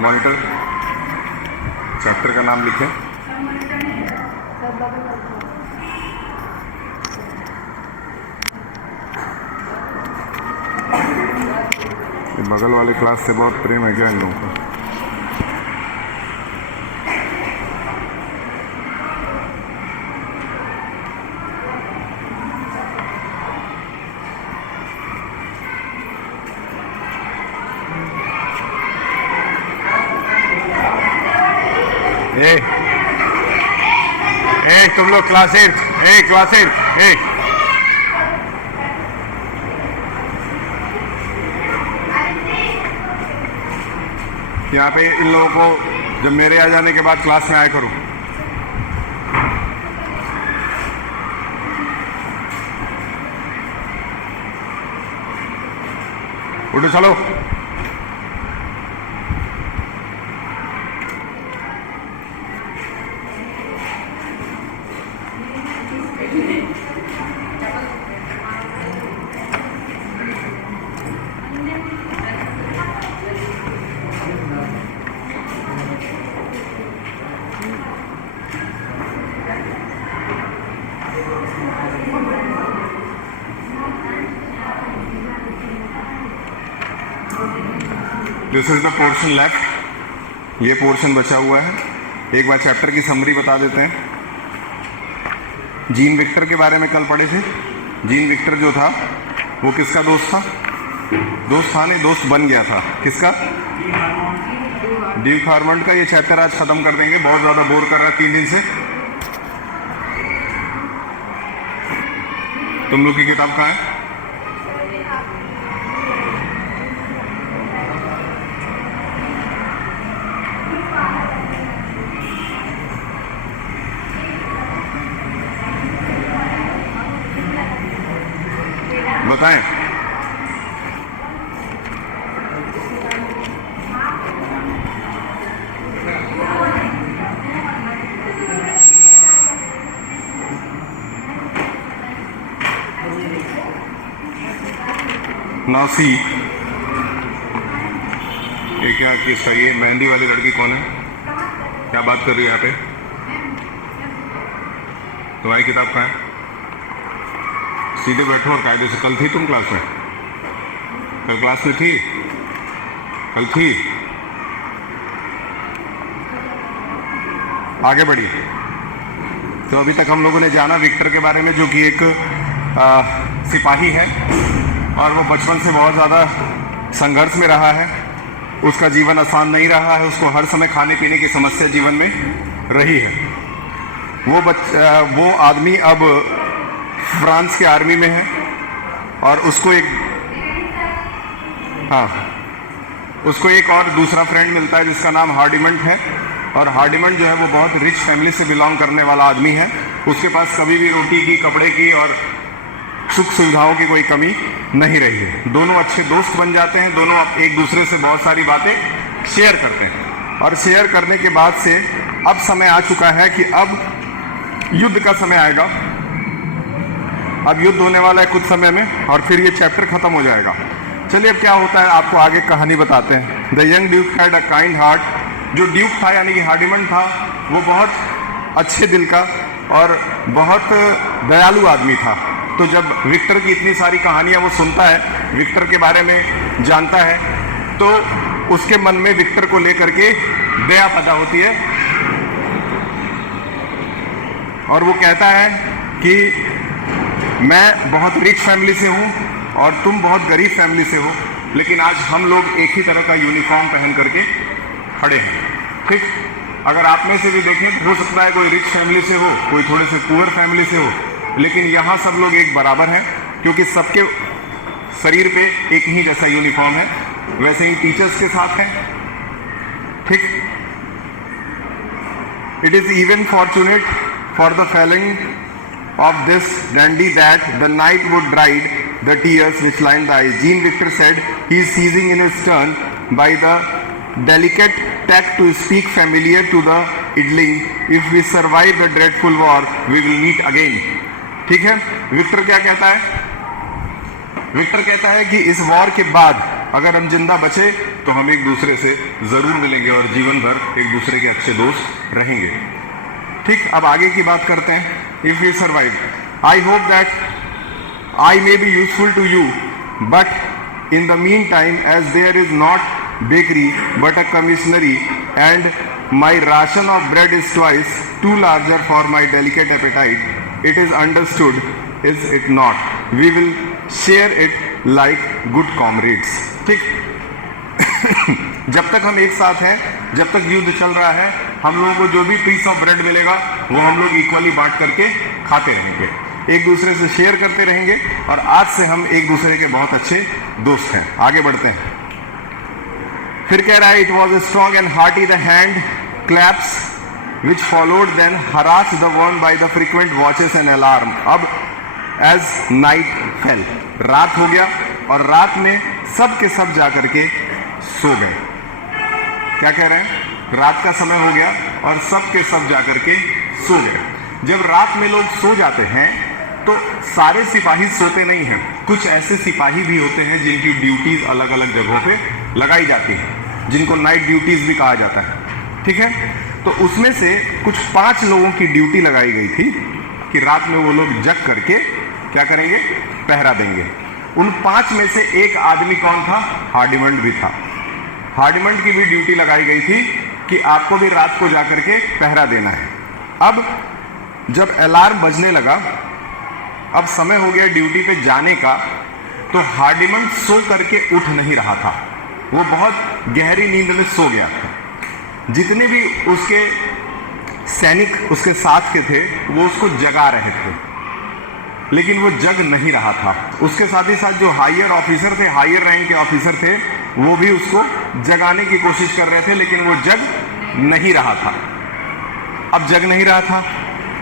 Monitor chapter का नाम लिखें। बगल वाले क्लास से बहुत प्रेम है क्या इन लोगों का? तुम लोग क्लास 8 यहाँ पे इन लोगों को जब मेरे आ जाने के बाद क्लास में आया करो। उठो चलो। This is the portion left. ये पोर्शन बचा हुआ है। एक बार चैप्टर की समरी बता देते हैं। जीन विक्टर के बारे में कल पढ़े थे। जीन विक्टर जो था वो किसका दोस्त था? दोस्त था नहीं, दोस्त बन गया था। किसका? ड्यूक हार्मंड का। ये चैप्टर आज खत्म कर देंगे, बहुत ज़्यादा बोर कर रहा है 3 दिन से। तुम लोग की किताब कहाँ है? बताएं। नाउ सी, ये क्या किसका? ये मेहंदी वाली लड़की कौन है? क्या बात कर रही है यहाँ पे? तुम्हारी किताब कहाँ है? सीधे बैठो और कायदे से। कल थी तुम क्लास में? कल क्लास में थी? कल थी? आगे बढ़िए। तो अभी तक हम लोगों ने जाना विक्टर के बारे में, जो कि एक सिपाही है और वो बचपन से बहुत ज़्यादा संघर्ष में रहा है। उसका जीवन आसान नहीं रहा है। उसको हर समय खाने पीने की समस्या जीवन में रही है। वो आदमी अब फ्रांस के आर्मी में है और उसको एक और दूसरा फ्रेंड मिलता है जिसका नाम हार्डिमंड है। और हार्डिमंड जो है वो बहुत रिच फैमिली से बिलोंग करने वाला आदमी है। उसके पास कभी भी रोटी की, कपड़े की और सुख सुविधाओं की कोई कमी नहीं रही है। दोनों अच्छे दोस्त बन जाते हैं। दोनों एक दूसरे से बहुत सारी बातें शेयर करते हैं। और शेयर करने के बाद से अब समय आ चुका है कि अब युद्ध का समय आएगा। अब युद्ध होने वाला है कुछ समय में और फिर ये चैप्टर खत्म हो जाएगा। चलिए अब क्या होता है आपको आगे कहानी बताते हैं। The young Duke had a kind heart. जो ड्यूक था यानी कि हार्डिमंड था, वो बहुत अच्छे दिल का और बहुत दयालु आदमी था। तो जब विक्टर की इतनी सारी कहानियां वो सुनता है, विक्टर के बारे में जानता है, तो उसके मन में विक्टर को लेकर के दया पैदा होती है और वो कहता है कि मैं बहुत रिच फैमिली से हूँ और तुम बहुत गरीब फैमिली से हो, लेकिन आज हम लोग एक ही तरह का यूनिफॉर्म पहन करके खड़े हैं। ठीक? अगर आप में से भी देखें तो हो सकता है कोई रिच फैमिली से हो, कोई थोड़े से पुअर फैमिली से हो, लेकिन यहाँ सब लोग एक बराबर हैं क्योंकि सबके शरीर पे एक ही जैसा यूनिफॉर्म है। वैसे ही टीचर्स के साथ है। ठीक? It is even fortunate for the feeling of this dandy that the night would dried the tears which lined the eyes. Jean Victor said he is seizing in his turn by the delicate tact to speak familiar to the idling. If we survive the dreadful war, we will meet again. ठीक है? Victor क्या कहता है? Victor कहता है कि इस war के बाद अगर हम जिंदा बचे तो हम एक दूसरे से जरूर मिलेंगे और जीवन भर एक दूसरे के अच्छे दोस्त रहेंगे। ठीक, अब आगे की बात करते हैं। If you survive, I hope that I may be useful to you, but in the mean time as there is not bakery but a commissary and my ration of bread is twice too larger for my delicate appetite, it is understood, is it not? We will share it like good comrades. ठीक जब तक हम एक साथ हैं, जब तक युद्ध चल रहा है, हम लोगों को जो भी पीस ऑफ ब्रेड मिलेगा वो हम लोग इक्वली बांट करके खाते रहेंगे, एक दूसरे से शेयर करते रहेंगे और आज से हम एक दूसरे के बहुत अच्छे दोस्त हैं। आगे बढ़ते हैं। फिर कह रहा है, it was strong and hearty the hand claps which followed then hurrahs the one by the frequent watches and alarm. अब एज नाइट फेल, रात हो गया और रात में सब के सब जाकर के सो गए। क्या कह रहे हैं? रात का समय हो गया और सब के सब जाकर के सो गए। जब रात में लोग सो जाते हैं तो सारे सिपाही सोते नहीं हैं, कुछ ऐसे सिपाही भी होते हैं जिनकी ड्यूटीज अलग अलग जगहों पे लगाई जाती हैं, जिनको नाइट ड्यूटीज भी कहा जाता है। ठीक है, तो उसमें से कुछ 5 लोगों की ड्यूटी लगाई गई थी कि रात में वो लोग जग करके क्या करेंगे? पहरा देंगे। उन 5 में से एक आदमी कौन था? हार्डिमंड भी था। हार्डिमंड की भी ड्यूटी लगाई गई थी कि आपको भी रात को जाकर के पहरा देना है। अब जब अलार्म बजने लगा, अब समय हो गया ड्यूटी पे जाने का, तो हार्डिमंड सो करके उठ नहीं रहा था, वो बहुत गहरी नींद में सो गया था। जितने भी उसके सैनिक उसके साथ के थे वो उसको जगा रहे थे, लेकिन वो जग नहीं रहा था। उसके साथ ही साथ जो हायर ऑफिसर थे, हायर रैंक के ऑफिसर थे, वो भी उसको जगाने की कोशिश कर रहे थे, लेकिन वो जग नहीं रहा था। अब जग नहीं रहा था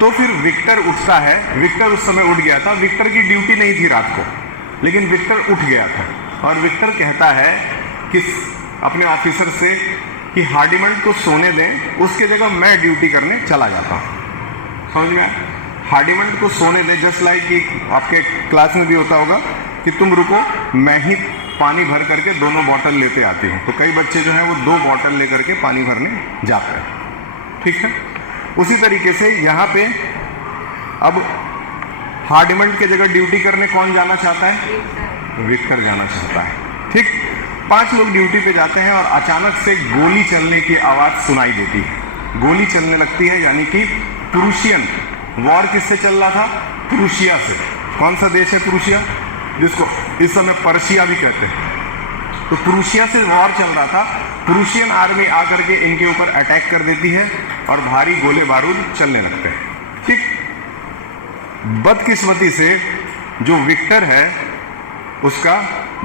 तो फिर विक्टर उठता है। विक्टर उस समय उठ गया था, विक्टर की ड्यूटी नहीं थी रात को, लेकिन विक्टर उठ गया था और विक्टर कहता है कि अपने ऑफिसर से कि हार्डिमंड को सोने दें, उसके जगह मैं ड्यूटी करने चला जाता हूँ। समझ में आया? हार्डिमंड को सोने दें, जस्ट लाइक कि आपके क्लास में भी होता होगा कि तुम रुको, मैं ही पानी भर करके दोनों बॉटल लेते आती हूँ। तो कई बच्चे जो हैं वो 2 बॉटल लेकर के पानी भरने जाते हैं। ठीक है, उसी तरीके से यहाँ पे अब हार्डिमंड के जगह ड्यूटी करने कौन जाना चाहता है? विक्टर जाना चाहता है। ठीक, 5 लोग ड्यूटी पे जाते हैं और अचानक से गोली चलने की आवाज़ सुनाई देती है। गोली चलने लगती है, यानी कि प्रूशियन वॉर किससे चल रहा था? प्रूशिया से। कौन सा देश है प्रूशिया? जिसको इस समय पर्शिया भी कहते हैं। तो प्रूशिया से वॉर चल रहा था। प्रूशियन आर्मी आकर के इनके ऊपर अटैक कर देती है और भारी गोले बारूद चलने लगते हैं। ठीक, बदकिस्मती से जो विक्टर है उसका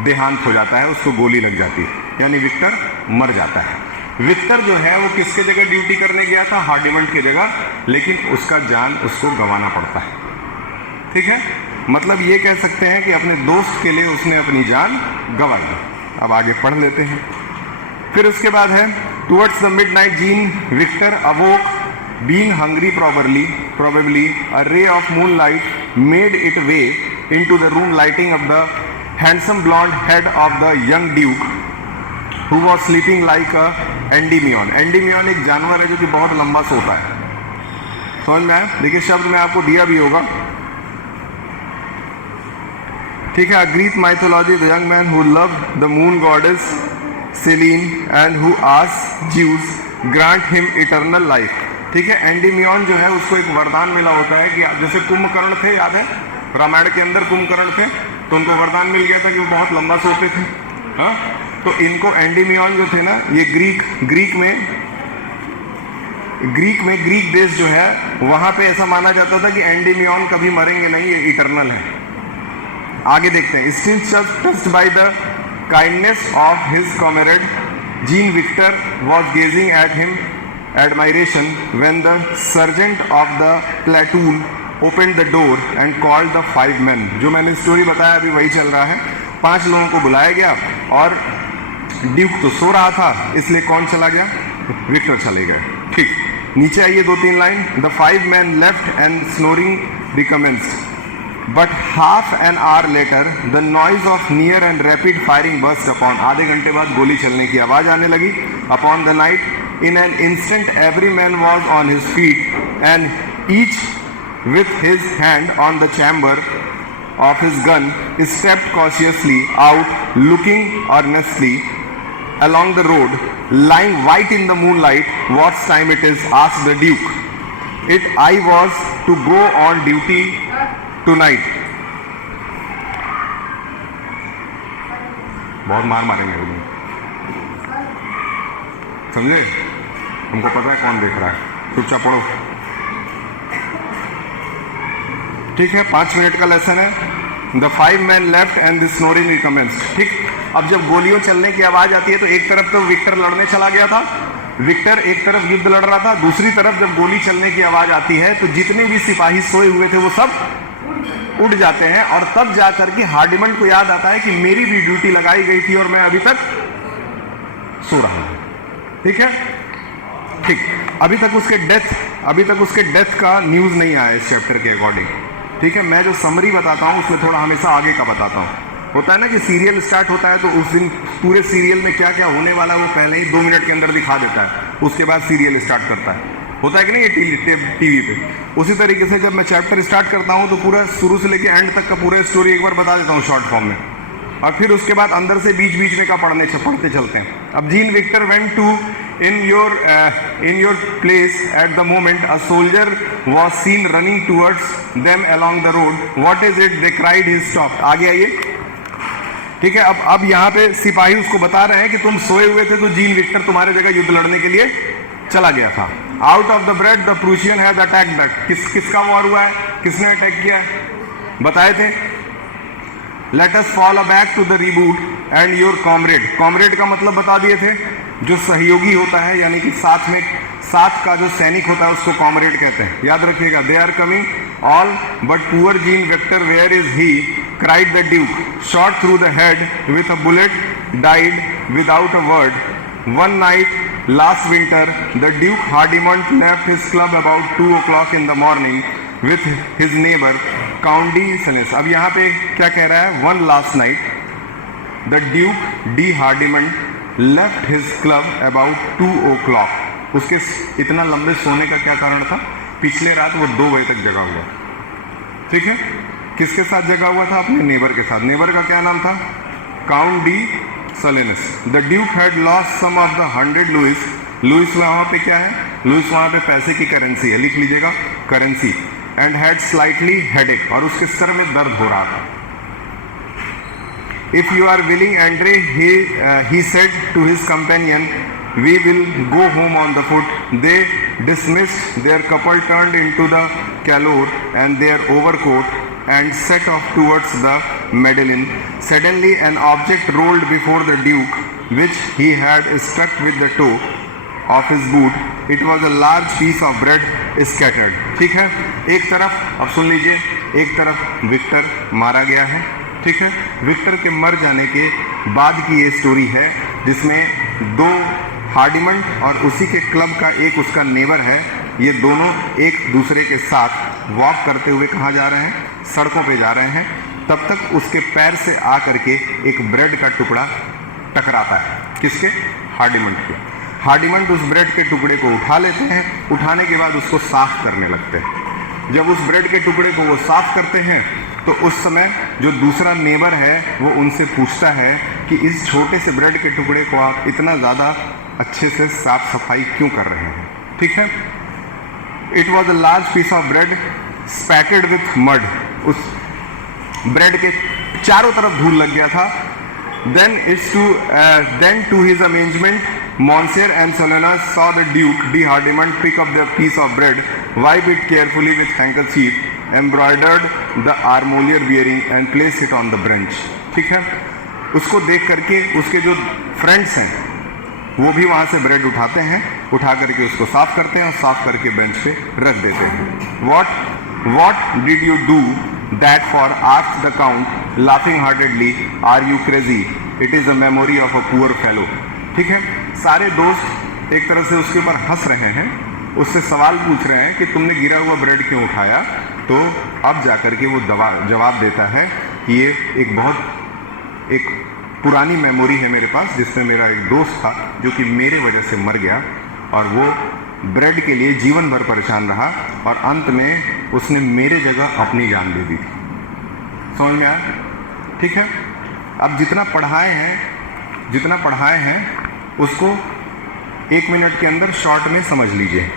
देहांत हो जाता है, उसको गोली लग जाती है, यानी विक्टर मर जाता है। विक्टर जो है वो किसके जगह ड्यूटी करने गया था? हार्डिमंड की जगह, लेकिन उसका जान उसको गंवाना पड़ता है। ठीक है, मतलब ये कह सकते हैं कि अपने दोस्त के लिए उसने अपनी जान गंवाई। अब आगे पढ़ लेते हैं। फिर उसके बाद है, towards the midnight Jean Victor awoke, being hungry probably a ray of moonlight made its way into the room, lighting up the handsome blonde head of the young duke who was sleeping like a endymion. endymion एक जानवर है जो कि बहुत लंबा सोता है। समझ में आया? देखिए शब्द में आपको दिया भी होगा। ठीक है, Greek mythology, the young man who loved the moon goddess Selene and who asked Zeus grant him eternal life. ठीक है, एंडीमियन जो है उसको एक वरदान मिला होता है कि जैसे कुंभकर्ण थे, याद है रामायण के अंदर कुंभकर्ण थे, तो उनको वरदान मिल गया था कि वो बहुत लंबा सोते थे। हाँ, तो इनको एंडीमियन जो थे ना, ये ग्रीक देश जो है वहां पे ऐसा माना जाता था कि एंडीमियन कभी मरेंगे नहीं, ये इटर्नल है। आगे देखते हैं। Still touched by the kindness of his comrade, Jean Victor was gazing at him admiration when the sergeant of the platoon opened the door and called the 5 men. जो मैंने स्टोरी बताया अभी वही चल रहा है। 5 लोगों को बुलाया गया और ड्यूक तो सो रहा था, इसलिए कौन चला गया? विक्टर चले गए। ठीक, नीचे आइए 2-3 line. The 5 men left and snoring recommenced. But half an hour later, the noise of near and rapid firing burst upon. आधे घंटे बाद गोली चलने की आवाज आने लगी. Upon the night, in an instant, every man was on his feet, and each with his hand on the chamber of his gun stepped cautiously out, looking earnestly along the road, lying white in the moonlight. What time it is? Asked the Duke. I was to go on duty tonight. बहुत मार मारेंगे अभी, समझे? हमको पता है कौन देख रहा है, चुपचाप पढ़ो. ठीक है, 5 मिनट का लेसन है. The 5 men left and the snoring recommenced. ठीक, अब जब गोलियों चलने की आवाज आती है तो एक तरफ तो विक्टर लड़ने चला गया था, विक्टर एक तरफ युद्ध लड़ रहा था, दूसरी तरफ जब गोली चलने की आवाज आती है तो जितने भी सिपाही सोए हुए थे वो सब उठ जाते हैं. और तब जाकर के हार्डिमन को याद आता है कि मेरी भी ड्यूटी लगाई गई थी और मैं अभी तक सो रहा हूं. ठीक है, ठीक. अभी तक उसके डेथ का न्यूज नहीं आया इस चैप्टर के अकॉर्डिंग. ठीक है, मैं जो समरी बताता हूं उसमें थोड़ा हमेशा आगे का बताता हूं. होता है ना कि सीरियल स्टार्ट होता है तो उस दिन पूरे सीरियल में क्या क्या होने वाला है वो पहले ही 2 मिनट के अंदर दिखा देता है, उसके बाद सीरियल स्टार्ट करता है. होता है कि नहीं ये टीवी पे. उसी तरीके से जब मैं चैप्टर स्टार्ट करता हूं तो पूरा शुरू से लेके एंड तक का पूरा स्टोरी एक बार बता देता हूं शॉर्ट फॉर्म में, और फिर उसके बाद अंदर से बीच बीच में का पढ़ते चलते हैं. अब Jean Victor went to in your place at the moment a soldier was seen running towards them along the road. What is it? They cried. He stopped. आगे आइए. ठीक है, अब यहाँ पे सिपाही उसको बता रहे हैं कि तुम सोए हुए थे तो जीन विक्टर तुम्हारे जगह युद्ध लड़ने के लिए चला गया था. Out of the bread the Prussian has attacked back. किसका वॉर हुआ है, किसने अटैक किया, बताए थे. Let us follow back to the reboot and your comrade. Comrade का मतलब बता दिए थे, जो सहयोगी होता है, यानी कि साथ का जो सैनिक होता है उसको कॉमरेड कहते हैं. याद रखिएगा. They are coming all but poor Jean Victor where is he, cried the Duke, shot through the head with a bullet, died without a word. One night last winter, the Duke Hardimont left his club about 2 o'clock in the morning with his neighbor Count de Senlis. अब यहाँ पे क्या कह रहा है? One last night, the Duke de Hardimont left his club about 2 o'clock. उसके इतना लंबे सोने का क्या कारण था? पिछले रात वो 2 बजे तक जगा हुआ. ठीक है, किसके साथ जगा हुआ था? अपने नेबर के साथ. नेबर का क्या नाम था? Count de Salenus. The duke had lost some of the 100 louis. Louis वहाँ पे क्या है? लुइस वहाँ पे पैसे की करेंसी है, लिख लीजिएगा, currency. And had slightly headache, और उसके सर में दर्द हो रहा था. If you are willing Andre, he said to his companion, we will go home on the foot. They dismissed their couple, turned into the calour and their overcoat, and set off towards the Madeleine. Suddenly an object rolled before the Duke, which he had struck with the toe of his boot. It was a large piece of bread scattered. ठीक है, एक तरफ, अब सुन लीजिए, एक तरफ Victor मारा गया है. ठीक है, विक्टर के मर जाने के बाद की ये स्टोरी है, जिसमें 2 हार्डिमंट और उसी के क्लब का एक उसका नेबर है, ये दोनों एक दूसरे के साथ वॉक करते हुए कहाँ जा रहे हैं? सड़कों पे जा रहे हैं. तब तक उसके पैर से आ करके एक ब्रेड का टुकड़ा टकराता है. किसके? हार्डिमंट के. हार्डिमंट उस ब्रेड के टुकड़े को उठा लेते हैं. उठाने के बाद उसको साफ करने लगते हैं. जब उस ब्रेड के टुकड़े को वो साफ करते हैं तो उस समय जो दूसरा नेबर है वो उनसे पूछता है कि इस छोटे से ब्रेड के टुकड़े को आप इतना ज़्यादा अच्छे से साफ सफाई क्यों कर रहे हैं? ठीक है. It was a large piece of bread spotted with mud. उस ब्रेड के चारों तरफ धूल लग गया था. Then to his amazement, Monsieur and Solenas saw the Duke de Hardimont pick up the piece of bread, wipe it carefully with handkerchief, embroidered the armorial bearing, and place it on the bench. ठीक है, उसको देख करके उसके जो friends हैं वो भी वहाँ से ब्रेड उठाते हैं, उठा करके उसको साफ करते हैं और साफ करके बेंच पे रख देते हैं. What did you do that for? asked the Count, laughing heartedly. Are you crazy? It is a memory of a poor fellow. ठीक है, सारे दोस्त एक तरह से उसके ऊपर हंस रहे हैं, उससे सवाल पूछ रहे हैं कि तुमने गिरा हुआ ब्रेड क्यों उठाया? तो अब जाकर के वो जवाब देता है कि ये एक पुरानी मेमोरी है मेरे पास, जिसमें मेरा एक दोस्त था जो कि मेरे वजह से मर गया और वो ब्रेड के लिए जीवन भर परेशान रहा और अंत में उसने मेरे जगह अपनी जान दे दी थी। समझ में आया? ठीक है। अब जितना पढ़ाए हैं उसको 1 मिनट के अंदर शॉर्ट में समझ लीजिए।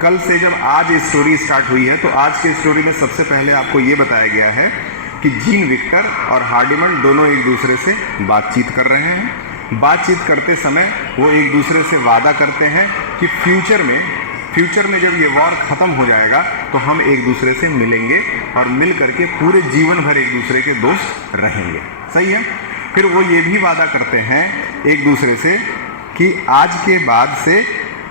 कल से जब आज स्टोरी स्टार्ट हुई है तो आज की स्टोरी में सबसे पहले आपको ये बताया गया है कि जीन विक्टर और हार्डिमन दोनों एक दूसरे से बातचीत कर रहे हैं। बातचीत करते समय वो एक दूसरे से वादा करते हैं कि फ्यूचर में जब ये वॉर ख़त्म हो जाएगा तो हम एक दूसरे से मिलेंगे और मिल करके पूरे जीवन भर एक दूसरे के दोस्त रहेंगे। सही है। फिर वो ये भी वादा करते हैं एक दूसरे से कि आज के बाद से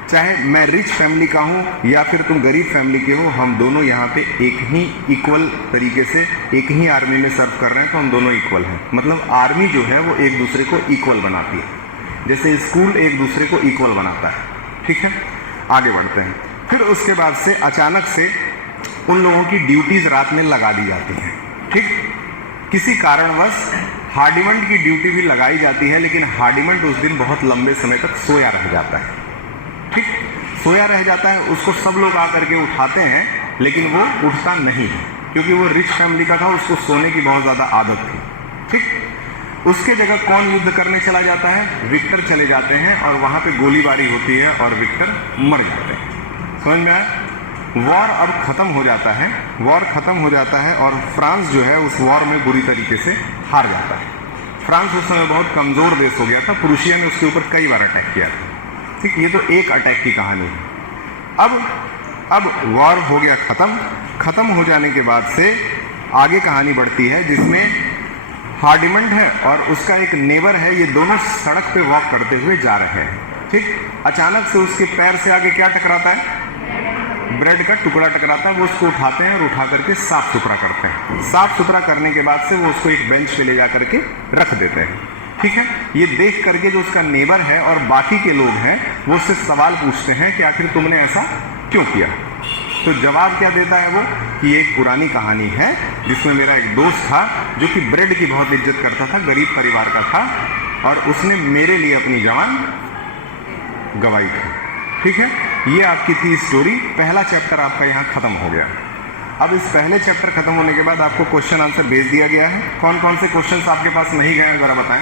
चाहे मैं रिच फैमिली का हूँ या फिर तुम गरीब फैमिली के हो, हम दोनों यहाँ पे एक ही इक्वल तरीके से एक ही आर्मी में सर्व कर रहे हैं, तो हम दोनों इक्वल हैं। मतलब आर्मी जो है वो एक दूसरे को इक्वल बनाती है, जैसे स्कूल एक दूसरे को इक्वल बनाता है। ठीक है, आगे बढ़ते हैं। फिर उसके बाद से अचानक से उन लोगों की ड्यूटीज रात में लगा दी जाती हैं। ठीक, किसी कारणवश हार्डिमंड की ड्यूटी भी लगाई जाती है, लेकिन हार्डिमंड उस दिन बहुत लंबे समय तक सोया रह जाता है। ठीक, सोया रह जाता है, उसको सब लोग आकर के उठाते हैं, लेकिन वो उठता नहीं है क्योंकि वो रिच फैमिली का था, उसको सोने की बहुत ज़्यादा आदत थी। ठीक, उसके जगह कौन युद्ध करने चला जाता है? विक्टर चले जाते हैं और वहाँ पे गोलीबारी होती है और विक्टर मर जाते हैं। समझ में आया? वॉर अब ख़त्म हो जाता है और फ्रांस जो है उस वॉर में बुरी तरीके से हार जाता है। फ्रांस उस समय बहुत कमज़ोर देश हो गया था, प्रूशिया ने उसके ऊपर कई बार अटैक किया था। ठीक, ये तो एक अटैक की कहानी है। अब वॉर हो गया ख़त्म हो जाने के बाद से आगे कहानी बढ़ती है, जिसमें हार्डिमंड है और उसका एक नेबर है, ये दोनों सड़क पे वॉक करते हुए जा रहे हैं। ठीक, अचानक से उसके पैर से आगे क्या टकराता है? ब्रेड का टुकड़ा टकराता है। वो उसको उठाते हैं और उठा करके साफ सुथरा करते हैं। साफ सुथरा करने के बाद से वो उसको एक बेंच पे ले जा करके रख देते हैं। ठीक है, ये देख करके जो उसका नेबर है और बाकी के लोग हैं वो उससे सवाल पूछते हैं कि आखिर तुमने ऐसा क्यों किया? तो जवाब क्या देता है वो कि ये एक पुरानी कहानी है जिसमें मेरा एक दोस्त था जो कि ब्रेड की बहुत इज्जत करता था, गरीब परिवार का था और उसने मेरे लिए अपनी जान गंवाई थी। ठीक है, ये आपकी थी स्टोरी। पहला चैप्टर आपका यहाँ खत्म हो गया। अब इस पहले चैप्टर खत्म होने के बाद आपको क्वेश्चन आंसर भेज दिया गया है। कौन कौन से क्वेश्चंस आपके पास नहीं गए हैं ज़रा बताएं।